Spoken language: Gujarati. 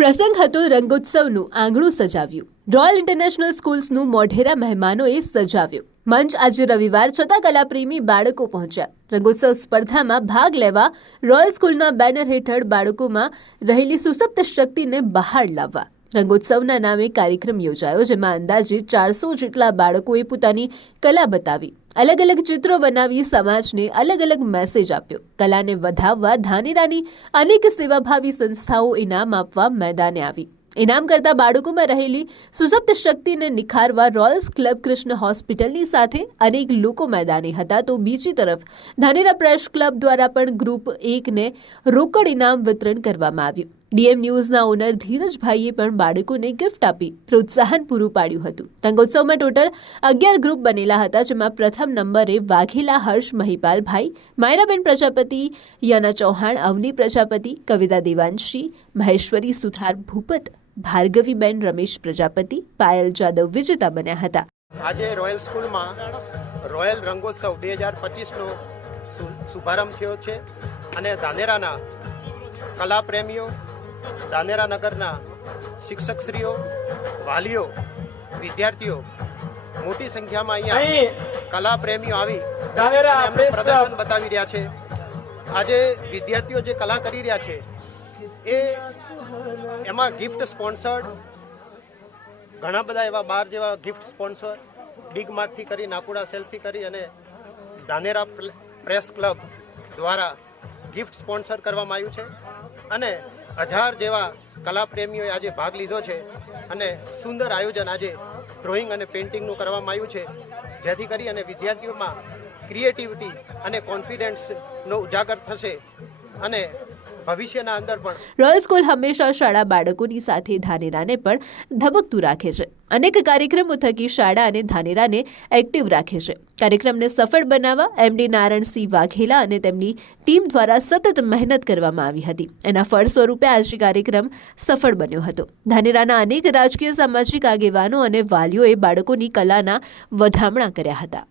પ્રસંગ હતો રંગોત્સવનું, આંગણું સજાવ્યું. રોયલ ઇન્ટરનેશનલ સ્કૂલ્સનું મોઢેરા મહેમાનોએ સજાવ્યું. મંચ આજે રવિવાર છતાં કલાપ્રેમી બાળકો પહોંચ્યા. રંગોત્સવ સ્પર્ધામાં ભાગ લેવા રોયલ સ્કૂલના બેનર હેઠળ બાળકોમાં રહેલી સુસપ્ત શક્તિને બહાર લાવવા. રંગોત્સવના નામે કાર્યક્રમ યોજાયો, જેમાં અંદાજે ચારસો જેટલા બાળકોએ પોતાની કલા બતાવી અલગ અલગ ચિત્રો બનાવી, સમાજને અલગ અલગ મેસેજ આપ્યો. કલાને વધાવવા ધાનેરાની અનેક સેવાભાવી સંસ્થાઓ ઇનામ આપવા મેદાને આવી. ઇનામ કરતા બાળકોમાં રહેલી સુસપ્ત શક્તિને નિખારવા રોયલ્સ ક્લબ કૃષ્ણ હોસ્પિટલની સાથે અનેક લોકો મેદાને હતા. તો બીજી તરફ, ધાનેરા પ્રેસ ક્લબ દ્વારા પણ ગ્રુપ એકને રોકડ ઇનામ વિતરણ કરવામાં આવ્યું. ડીએમ ન્યૂઝના ઓનર ધીરજભાઈએ પણ બાળકોને ગિફ્ટ આપી પ્રોત્સાહન પૂરું પાડ્યું હતું. રંગોત્સવમાં ટોટલ અગિયાર ગ્રુપ બનેલા હતા, જેમાં પ્રથમ નંબરે વાઘેલા હર્ષ મહિપાલભાઈ, માયરાબેન પ્રજાપતિ, યાના ચૌહાણ, અવની પ્રજાપતિ, કવિતા દેવાંશી, મહેશ્વરી સુથાર ભૂપત, ભાર્ગવીબેન રમેશ પ્રજાપતિ, પાયલ જાદવ વિજેતા બન્યા હતા. આજે રોયલ સ્કૂલમાં રોયલ રંગોત્સવ બે હજાર પચીસનો શુભારંભ થયો છે અને ધાનેરાના કલાપ્રેમીઓ ધાનેરા નગરના શિક્ષકશ્રીઓ વાલીઓ વિદ્યાર્થીઓ મોટી સંખ્યામાં અહીંયા કલા કલાપ્રેમીઓ આવી એમનું પ્રદર્શન બતાવી રહ્યા છે. આજે વિદ્યાર્થીઓ જે કલા કરી રહ્યા છે એ એમાં ગિફ્ટ સ્પોન્સર્ડ ઘણા બધા એવા બાર જેવા ગિફ્ટ સ્પોન્સર બિગ માર્ટથી કરી નાકુડા સેલથી કરી અને ધાનેરા પ્રેસ ક્લબ દ્વારા ગિફ્ટ સ્પોન્સર કરવામાં આવ્યું છે. અને હજાર જેવા કલાપ્રેમીઓએ આજે ભાગ લીધો છે અને સુંદર આયોજન આજે ડ્રોઈંગ અને પેઇન્ટિંગનું કરવામાં આવ્યું છે. જેથી કરી અને વિદ્યાર્થીઓમાં ક્રિએટિવિટી અને કોન્ફિડન્સનો ઉજાગર થશે અને ભવિષ્યના અંદર પણ. રોયલ સ્કૂલ હંમેશા શાળા બાળકોની સાથે ધાનેરાને પણ ધબકતું રાખે છે. અનેક કાર્યક્રમો થકી શાળા અને ધાનેરાને એક્ટિવ રાખે છે. કાર્યક્રમને સફળ બનાવવા એમડી નારાયણસિંહ વાઘેલા અને તેમની ટીમ દ્વારા સતત મહેનત કરવામાં આવી હતી. એના ફળ સ્વરૂપે આજે કાર્યક્રમ સફળ બન્યો હતો. ધાનેરાના અનેક રાજકીય, સામાજિક આગેવાનો અને વાલીઓએ બાળકોની કલાના વધામણા કર્યા હતા.